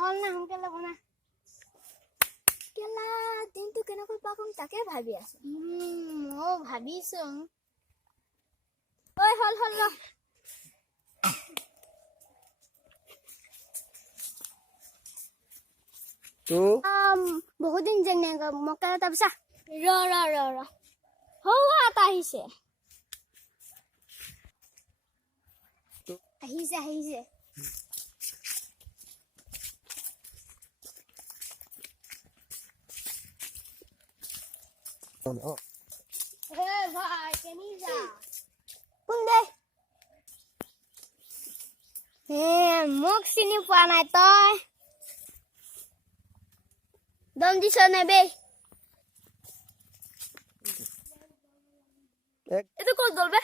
হল না সোনকালে বনা কেলা দিনটো কেনেকৈ পাকম তাকে ভাবি আছো মই ভাবিছো ঐ হল হল ল তো বহুত দিন যেনে মকা এটা পিছা ৰ হৌৱা এটা আহিছে আহিছে ভাই কেনি যা কোন দে মোক চিনি পোৱা নাই তই দম দিছ নেবে এটা কত বলবে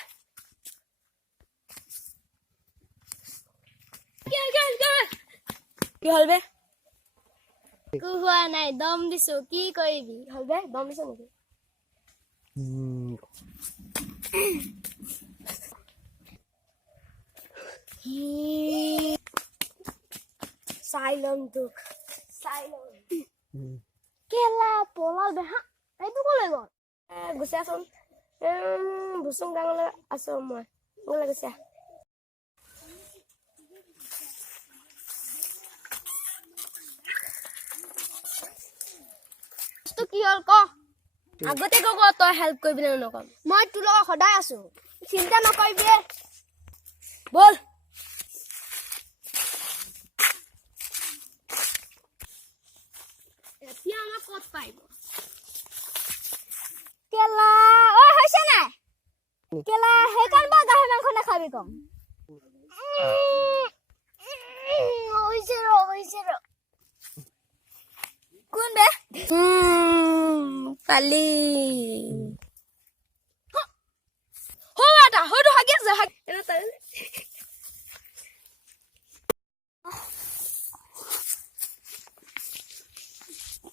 কি হলবে কোৱা নাই দম দিছো কি কৰিবি হলবে দম দিছ নেকি Silent. Kela pola beha. Itu kok lego. Gusia son. Busung gangole aso moi. Ngola gusia. Tu ki hol ko? Agote go to help কৰিবি না নকম মই তোৰ লগত সদায় আছো চিন্তা নকৰিবি বল এতিয়া আমাক কত পাইব কেলা ঐ হৈছে নাই কেলা হেকান বা গাহে মাংস নাখাবি কম হৈছে ৰ কোন বে পালি হওয়াটা হয়তো হাগি আছে এনে তাই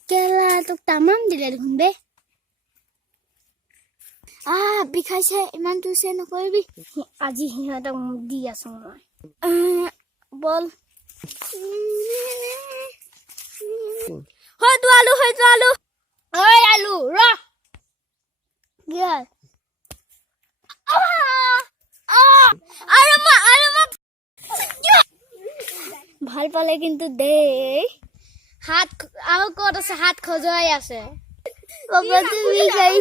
কেলা তোক তামাম দিলে দেখোন বে বিষাইছে ইমান তুছে নকৰিবি আজি সিহঁতক দি আছো মই বল হয়তো আলু ঐ আলু ৰ কি হ'ল আৰু ভাল পালে কিন্তু দেই হাত আৰু ক'ত আছে হাত খজুৱাই আছে বাবাটো বিষাই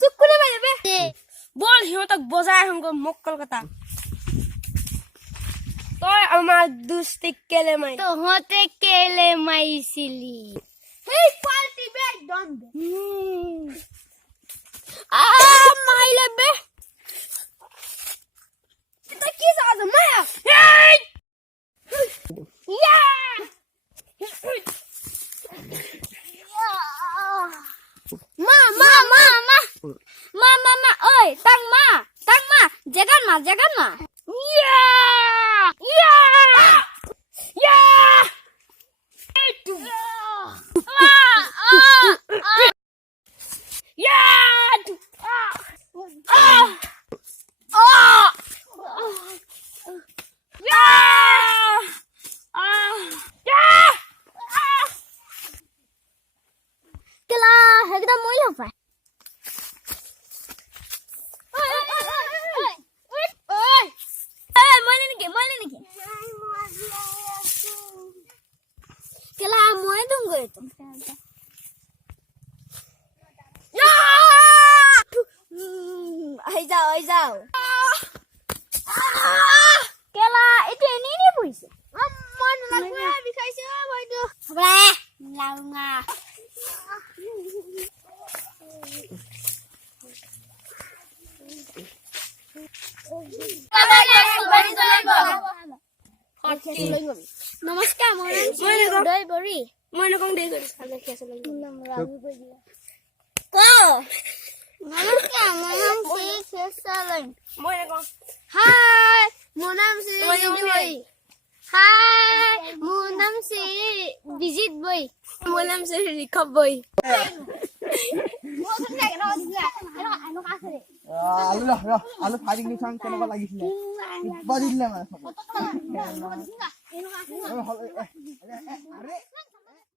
চুপ করে বাইরে বল সিহঁতক বজাই আহংগ মোক কলকাতা তই আমার দুস্তি কেলে মাই তহঁতে কেলে মাৰিছিলি হেই পাল্টি বে একদম মাইলে বে তই কি চাস মায়া হেই ইয়া Ma, oi, tang ma, jangan ma. Ya. Itu. Ya. Kela, hegda moi apa? Kela moi tunggu itu. Ai jauh. Kela itu ini puisi. Mon lagu bisa apa itu? Boleh, launga. নমস্কাৰ মই দৈ বৰি মই নকং দেই কৰি চালে কি আছে লাগি ক নমস্কাৰ মোৰ নাম শ্ৰী শেষালয় মই নকং হাই মোৰ নাম শ্ৰী বৰি হাই মোৰ নাম শ্ৰী বিজিত বই মোৰ নাম শ্ৰী ৰিখব বই মই আলু আলু ফাইটিং নি চাং কেনেকুৱা লাগিছিলে ইবাৰ দিলে মানে